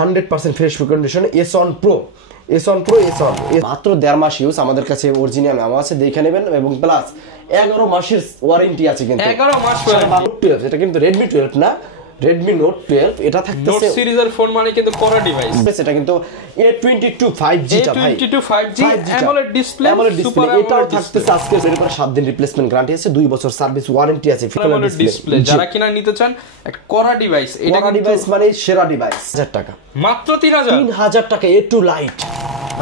100% fresh condition S1 Pro S1 Pro S1 মাত্র 1.5 মাস use আমাদের কাছে অরিজিনাল নাম আছে, দেখে নেবেন। এবং প্লাস 11 মাসের ওয়ারেন্টি আছে কিন্তু 11 মাস ওয়ারেন্টি। এটা কিন্তু Redmi 12 না, Redmi Note 12 এটা থাকতেছে নোট সিরিজের ফোন মানে কিন্তু করা ডিভাইস। এটা কিন্তু A22 5G টা ভাই, A22 5G AMOLED display, super এটাও থাকতেছে আজকে এর পরে 7 দিন রিপ্লেসমেন্ট গ্যারান্টি আছে, 2 বছর সার্ভিস ওয়ারেন্টি আছে। AMOLED ডিসপ্লে যারা কিনা নিতে চান একটা করা ডিভাইস, এটা ডিভাইস মানে সেরা ডিভাইস। 1000 টাকা মাত্র 3000 টাকা A2 লাইট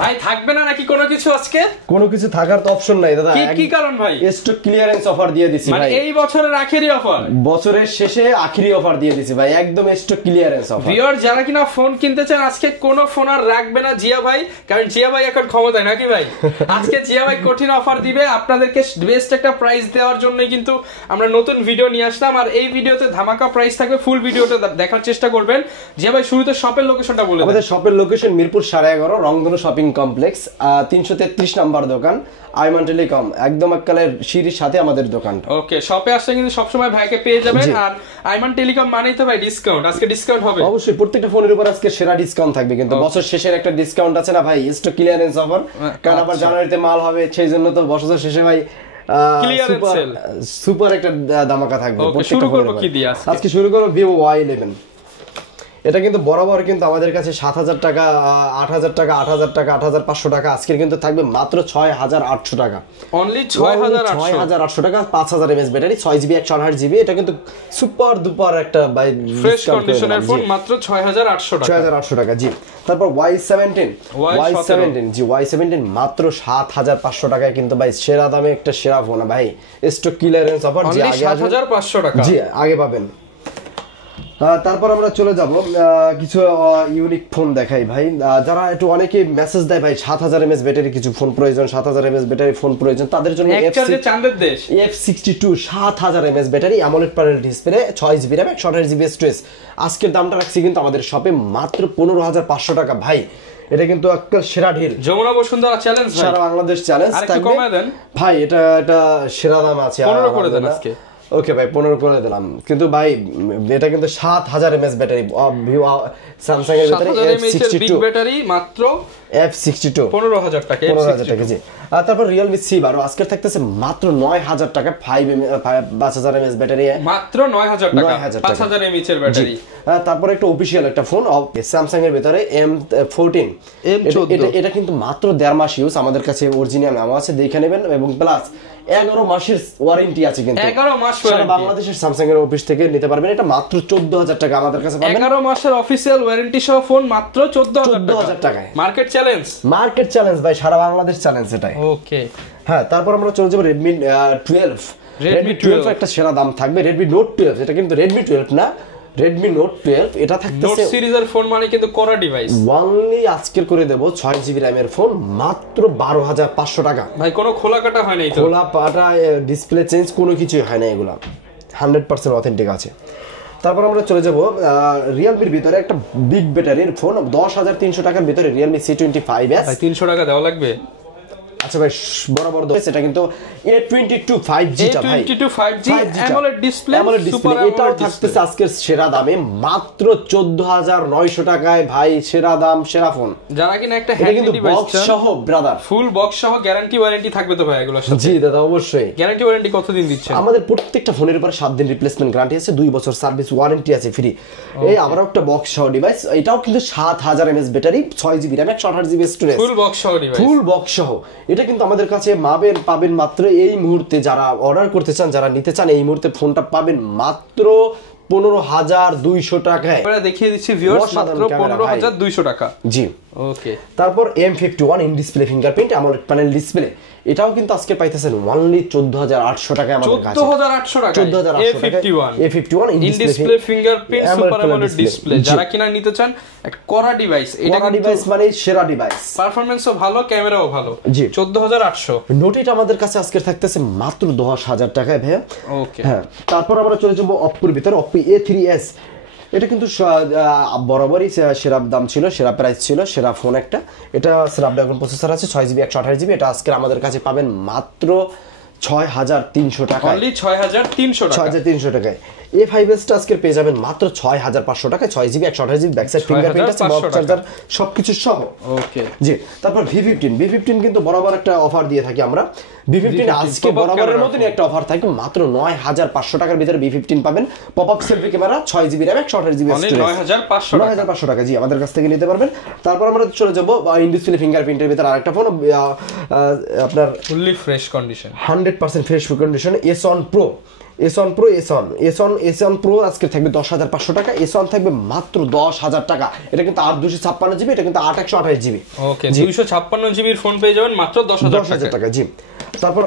ভাই থাকবে না নাকি কোনো কিছু আজকে? কোনো কিছু থাকার তো অপশন নাই দাদা। কি কারণ ভাই? স্টক ক্লিয়ারেন্স অফার দিয়ে দিছি ভাই, মানে এই বছরের আখেরি অফার, বছরের শেষে আখেরি অফার দিয়ে দিছি ভাই, একদম স্টক ক্লিয়ারেন্স অফার। ভিউয়ার যারা কিনা ফোন কিনতে চান আজকে কোনো ফোন আর রাখবে না জিয়া ভাই, কারণ জিয়া ভাই এখন ক্ষমতায় নাকি ভাই। আজকে জিয়া ভাই কঠিন অফার দিবে আপনাদেরকে, বেস্ট একটা প্রাইস দেওয়ার জন্যই কিন্তু আমরা নতুন ভিডিও নিয়ে আসলাম। আর এই ভিডিওতে ধামাকা প্রাইস থাকবে, ফুল ভিডিওটা দেখার চেষ্টা করবেন। জিয়া ভাই শুরুতে শপের লোকেশনটা বলে দেন। আমাদের শপের লোকেশন মিরপুর 11.5 রংধনু শপিং কমপ্লেক্স, 333 নাম্বার দোকান, আইমান টেলিকম, একদম এককালের সিঁড়ির সাথে আমাদের দোকানটা। ওকে, শপে আসলে কিন্তু সবসময় ভাইকে পেয়ে যাবেন। আর আইমান টেলিকম মানেই তো ভাই ডিসকাউন্ট, আজকে ডিসকাউন্ট হবে অবশ্যই, প্রত্যেকটা ফোনের উপর আজকে সেরা ডিসকাউন্ট থাকবে। কিন্তু বছর শেষের একটা ডিসকাউন্ট আছে না ভাই, স্টক ক্লিয়ারেন্স অফার, কারণ আবার জানুয়ারিতে মাল হবে, সেই জন্য তো বছর শেষে ভাই সুপার একটা ধামাকা থাকবে। শুরু করব কি দিয়ে আজকে শুরু করব Vivo Y11। এটা কিন্তু বরাবর কিন্তু আমাদের কাছে 7000 টাকা, 8000 টাকা, 8000 টাকা, 8500 টাকা, আজকে কিন্তু থাকবে মাত্র 6800 টাকা, অনলি 6800 টাকা। 5000 mAh ব্যাটারি, 6GB 128GB, এটা কিন্তু সুপার দুপার একটা বাই ফ্রেশ কন্ডিশনের ফোন, মাত্র 6800 টাকা, 6800 টাকা জি। তারপর Y17 জি, Y17 মাত্র 7500 টাকায় কিন্তু ভাই সেরা দামে একটা সেরা ফোন ভাই, স্টক ক্লিয়ারেন্স অফার জি, আগে 7500 টাকা জি আগে পাবেন। তারপর আমরা চলে যাব কিছু ইউনিক ফোন দেখাই ভাই, যারা একটু অনেকে মেসেজ দেয় ভাই 7000 mAh ব্যাটারি কিছু ফোন প্রয়োজন, 7000 mAh ব্যাটারি ফোন প্রয়োজন, তাদের জন্য F62 7000 mAh battery, AMOLED panel display, 6GB RAM 128GB storage. আজকের দামটা রাখছি কিন্তু আমাদের শপে মাত্র 15500 টাকা ভাই, এটা কিন্তু একটা সেরা ডিল, যমুনা বসুন্ধরা চ্যালেঞ্জ ভাই, সারা বাংলাদেশ চ্যালেঞ্জ থাকবে ভাই। এটা সেরা দাম আছে, 15 করে দেন আজকে। ওকে ভাই 15 করে দিলাম, কিন্তু ভাই এটা কিন্তু 7000 mAh ব্যাটারি, স্যামসাং এর ভিতরে F62 ব্যাটারি মাত্র F62 15000 টাকা, 15000 টাকা জি। আর তারপর Realme C12 আজকে থাকতেছে মাত্র 9000 টাকা, 5000 mAh ব্যাটারি, মাত্র 9000 টাকা, 5000 mAh এর ব্যাটারি। তারপর একটা অফিশিয়াল একটা ফোন স্যামসাং এর ভিতরে M14 এটা কিন্তু মাত্র 1.5 মাস ইউজ আমাদের কাছে অরিজিনাল নাম আছে, দেখে নেবেন। এবং প্লাস 11 মাসের ওয়ারেন্টি আছে কিন্তু 11 মাস সারা বাংলাদেশের স্যামসাং এর অফিস থেকে নিতে পারবেন, এটা মাত্র 14000 টাকা আমাদের কাছে পাবেন। 11 মাসের অফিশিয়াল ওয়ারেন্টি সহ ফোন মাত্র 14000 টাকায়, মার্কেট চ্যালেঞ্জ ভাই, সারা বাংলাদেশ চ্যালেঞ্জ এটাই। ওকে হ্যাঁ, তারপর আমরা চলে যাব Redmi 12 একটা সেরা দাম থাকবে। Redmi Note 12 এটা কিন্তু Redmi 12 না, Redmi Note 12 এটা থাকতেছে নোট সিরিজের ফোন মানে কিন্তু করা ডিভাইস। অনলি আজকের করে দেব 6GB RAM এর ফোন মাত্র 12500 টাকা ভাই, কোনো খোলা কাটা হয় নাই তো, খোলা পাটা ডিসপ্লে চেঞ্জ কোনো কিছুই হয় না, এগুলা 100% অথেন্টিক আছে। তারপর আমরা চলে যাব Realme-র ভিতরে একটা বিগ ব্যাটারির ফোন, 10300 টাকার ভিতরে Realme C25s। ভাই 300 টাকা দেওয়া লাগবে। আচ্ছা ভাই, বরাবর এটা কিন্তু A22 5G টা ভাই, A22 5G AMOLED display, super এটাও থাকতেছে আজকের সেরা দামে মাত্র 14900 টাকায় ভাই, সেরা দাম সেরা ফোন। যারা কিনা একটা হ্যান্ডি ডিভাইস বক্স সহ ব্রাদার, ফুল বক্স সহ গ্যারান্টি ওয়ারেন্টি থাকবে তো ভাই এগুলোর সাথে? জি দাদা অবশ্যই। গ্যারান্টি ওয়ারেন্টি কতদিন দিচ্ছেন? আমাদের প্রত্যেকটা ফোনের উপর 7 দিন রিপ্লেসমেন্ট গ্যারান্টি আছে, 2 বছর সার্ভিস ওয়ারেন্টি আছে ফ্রি। এই আবার একটা বক্স সহ ডিভাইস, এটাও কিন্তু 7000 mAh battery, 6GB RAM 128GB storage, full box সহ ডিভাইস, ফুল বক্স সহ। এটা কিন্তু আমাদের কাছে পাবেন মাত্র এই মুহূর্তে, যারা অর্ডার করতে চান, যারা নিতে চান, এই মুহূর্তে ফোনটা পাবেন মাত্র 15200 টাকায়। আমরা দেখিয়ে দিচ্ছি ভিউয়ার্স, মাত্র 15200 টাকা জি। ওকে, তারপর M51 in display fingerprint AMOLED panel display, এটাও কিন্তু আজকে পাইতেছেন অনলি 14800 টাকায় আমাদের কাছে, 14800 টাকা, 14800 A51 in display fingerprint super AMOLED display. যারা কিনা নিতে চান একটা করা ডিভাইস, এটা ডিভাইস মানে সেরা ডিভাইস, পারফরম্যান্সও ভালো, ক্যামেরাও ভালো জি। 14800 নোট এটা আমাদের কাছে আজকে থাকতেছে মাত্র 10000 টাকায় ভাই। ওকে, হ্যাঁ। তারপর আমরা চলে যাব Oppo-র ভিতরে, Oppo A3s। এটা কিন্তু বরাবরই সেরা দাম ছিল, সেরা প্রাইস ছিল, সেরা ফোন একটা। এটা স্ন্যাপড্রাগন প্রসেসর আছে, 6GB 128GB, এটা আজকে আমাদের কাছে পাবেন মাত্র 6300 টাকা, অনলি 6300 টাকা, 6300 টাকায়। A5s টা আজকে পেয়ে যাবেন মাত্র 6500 টাকা, 6GB 128GB back side fingerprint আছে, মক চার্জার সবকিছু সহ। ওকে জি, তারপর V15 কিন্তু বরাবর একটা অফার দিয়ে থাকি আমরা। V15 আজকে বরাবরের মতনই একটা অফার থাকে, মাত্র 9500 টাকার ভিতরে V15 পাবেন। Popup selfie camera, 6GB RAM 128GB storage, 9500 টাকা। জি, আমাদের কাছ থেকে নিতে পারবেন। তারপর আমরা চলে যাব ইন ডিসপ্লে ফিঙ্গারপ্রিন্টের ভিতরে আরেকটা ফোন, আপনার fully fresh condition, 100% fresh condition, S1 Pro আজকে থাকবে 10500 টাকা। S1 থাকবে মাত্র 10000 টাকা। এটা কিন্তু 8256GB, এটা কিন্তু 8128GB। ওকে, 256GB এর ফোন পেয়ে যাবেন মাত্র 10000 টাকা। জি, তারপর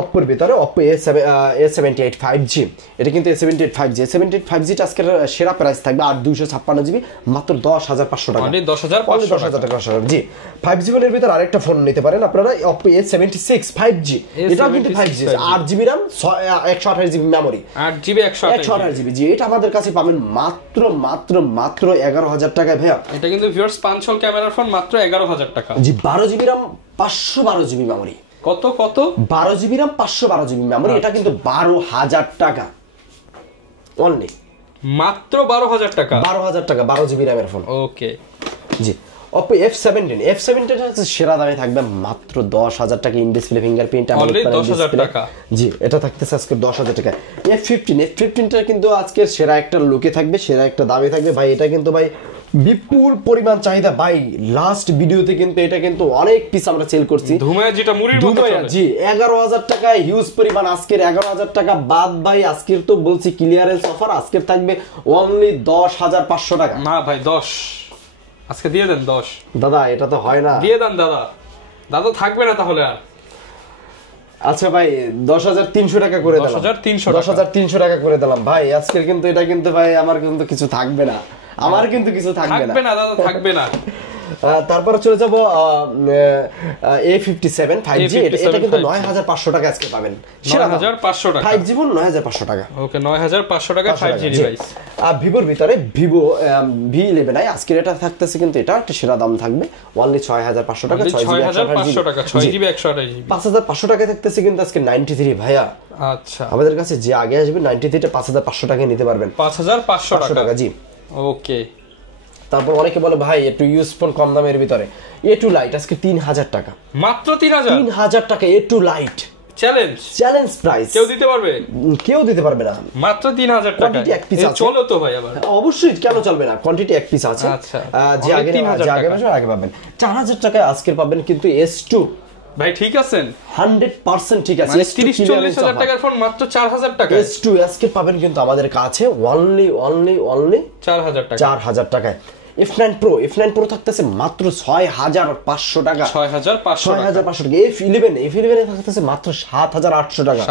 অপ্পোর ভিতরে Oppo A78 5G, এটা কিন্তু A78 5G, A78 5G টা আজকের সেরা প্রাইস থাকবে 8256GB, মাত্র 10500 টাকা, 10500 টাকা। জি, 5G ফোনের ভিতরে আরেকটা ফোন নিতে পারেন আপনারা, Oppo A76 5G, এটাও কিন্তু 5G, 8GB RAM 128GB memory, 8GB 128GB। জি, এটা আমাদের কাছে পাবেন মাত্র 11000 টাকায় ভাইয়া। এটা কিন্তু ভিউয়ার্স 5 ক্যামেরার ফোন মাত্র 11000 টাকা। জি, 12GB RAM 512GB মেমরি, কত 12GB RAM 512GB মেমরি, এটা কিন্তু 12000 টাকা অনলি, মাত্র 12000 টাকা, 12000 টাকা 12GB RAM এর ফোন। ওকে জি, Oppo F17 হচ্ছে সেরা দামে থাকবে মাত্র 10000 টাকা, ইন ডিসপ্লে ফিঙ্গারপ্রিন্ট, অনলি 10000 টাকা। জি, এটা থাকতেছে আজকে 10000 টাকা। F15 টা কিন্তু আজকে সেরা একটা লুকে থাকবে, সেরা একটা দামে থাকবে ভাই। এটা কিন্তু ভাই বিপুল পরিমাণ চাহিদা ভাই, লাস্ট ভিডিওতে কিন্তু এটা কিন্তু অনেক পিস আমরা সেল করছি, ধুমায় যেটা মুড়ির মতো চলে। জি, 11000 টাকা হিউজ পরিমাণ। আজকের 11000 টাকা বাদ ভাই, আজকের তো বলছি ক্লিয়ারেন্স অফার, আজকের থাকবে অনলি 10500 টাকা। না ভাই 10 আজকে দিয়ে দেন 10। দাদা এটা তো হয় না, দিয়ে দেন দাদা থাকবে না তাহলে আর। আচ্ছা ভাই 10300 টাকা করে দিলাম, 10300 টাকা করে দিলাম ভাই। আজকের কিন্তু এটা কিন্তু ভাই আমার কিন্তু কিছু থাকবে না, আমার কিন্তু কিছু থাকবে না দাদা, থাকবে না। তারপরে চলে যাব A57 5G, এটা কিন্তু 9500 টাকা আজকে পাবেন, 9500 টাকা 5G ফোন 9500 টাকা। ওকে, 9500 টাকা 5G ডিভাইস। আর ভিভোর ভিতরে Vivo V11i আজকে এটা থাকতেছে, কিন্তু এটা একটা সেরা দাম থাকবে অনলি 6500 টাকা, 6500 টাকা, 6GB 128GB, 5500 টাকা থাকতেছে কিন্তু আজকে 93 ভাইয়া। আচ্ছা, আমাদের কাছে যে আগে আসবে 93 টা 5500 টাকায় নিতে পারবেন, 5500 টাকা। জি, ওকে। তারপর অনেকে বলে ভাই একটু ইউজ ফোন কম দামের ভিতরে, A2 লাইট আজকে 3000 টাকা, মাত্র 3000 টাকা A2 লাইট, চ্যালেঞ্জ প্রাইস, কেউ দিতে পারবে না, মাত্র 3000 টাকা। এক পিস আছে, চলো তো ভাই আবার, অবশ্যই কেন চলবে না, কোয়ান্টিটি এক পিস আছে। আচ্ছা, যে আগে পাবেন 4000 টাকায় আজকে পাবেন কিন্তু S2 ভাই। ঠিক আছেন, 100% ঠিক আছে, 30-40 টাকার ফোন মাত্র 4000 টাকা। S2 আজকে পাবেন কিন্তু আমাদের কাছে অনলি 4000 টাকা, 4000 টাকায়। F9 Pro থাকতেছে মাত্র 6500 টাকা, 6500 টাকা। F11 এ থাকতেছে মাত্র 7800 টাকা,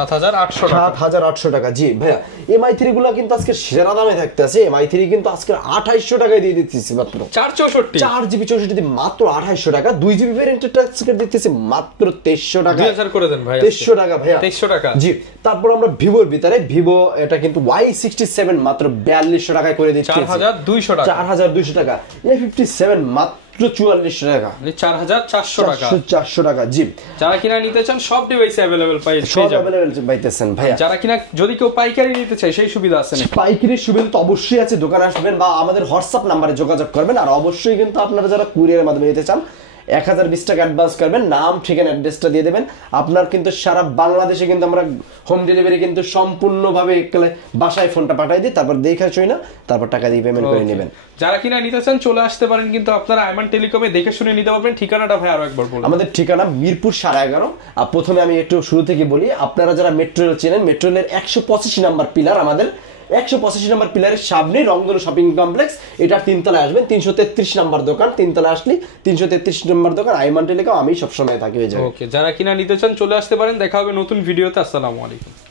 7800 টাকা। জি ভাইয়া, MI3 গুলো কিন্তু আজকে সেরা দামে থাকতেছে। MI3 কিন্তু আজকে 2800 টাকায় দিয়ে দিতেছি, মাত্র 4GB 64 মাত্র 2800 টাকা। 2GB ভ্যারিয়েন্টটা আজকে দিতেছি মাত্র 2300 টাকা, 2000 করে দেন ভাই, 2300 টাকা ভাইয়া, 2300 টাকা। জি, তারপর আমরা ভিভোর ভিতরে এটা কিন্তু Y67 মাত্র 4200 টাকায় করে দিচ্ছি, 4200 টাকা, 4200 টাকা। A57 মাত্র 4400 টাকা, 4400 টাকা, 400 টাকা। জি, যারা কিনা নিতে চান সব ডিভাইস अवेलेबल পাইতেছেন ভাইয়া। যারা কিনা যদি কেউ পাইকারি নিতে চায় সেই সুবিধা আছে না? পাইকারির সুবিধা তো অবশ্যই আছে, দোকানে আসবেন বা আমাদের হোয়াটসঅ্যাপ নাম্বারে যোগাযোগ করবেন। আর অবশ্যই কিন্তু আপনারা যারা কুরিয়ারের মাধ্যমে নিতে চান 1020 টাকা অ্যাডভান্স করবেন, নাম ঠিকানা অ্যাড্রেসটা দিয়ে দেবেন। আপনার কিন্তু সারা বাংলাদেশে কিন্তু আমরা হোম ডেলিভারি কিন্তু সম্পূর্ণভাবে বাসায় ফোনটা পাঠিয়ে দিই, তারপর দেখে শুই না, তারপর টাকা দিয়ে পেমেন্ট করে নেবেন। যারা কিনা নিতে চান চলে আসতে পারেন, কিন্তু আপনারা আইমান টেলিকমে দেখে শুনে নিতে পারবেন। ঠিকানাটা ভাই আরো একবার বলুন। আমাদের ঠিকানা মিরপুর 11.5। আর প্রথমে আমি একটু শুরু থেকে বলি, আপনারা যারা মেট্রো রেল চেনেন, মেট্রো রেলের 185 নাম্বার পিলার, আমাদের 185 নাম্বার পিলারের সামনে রংধনু শপিং কমপ্লেক্স, এটা 3 তলায় আসবেন। 333 নাম্বার দোকান, 3 তলায় আসলে 333 নাম্বার দোকান, আইমান টেলিকম। আমি সবসময় থাকি ওই জায়গায়। ওকে, যারা কিনা নিতে চান চলে আসতে পারেন। দেখা হবে নতুন ভিডিওতে। আসসালামু আলাইকুম।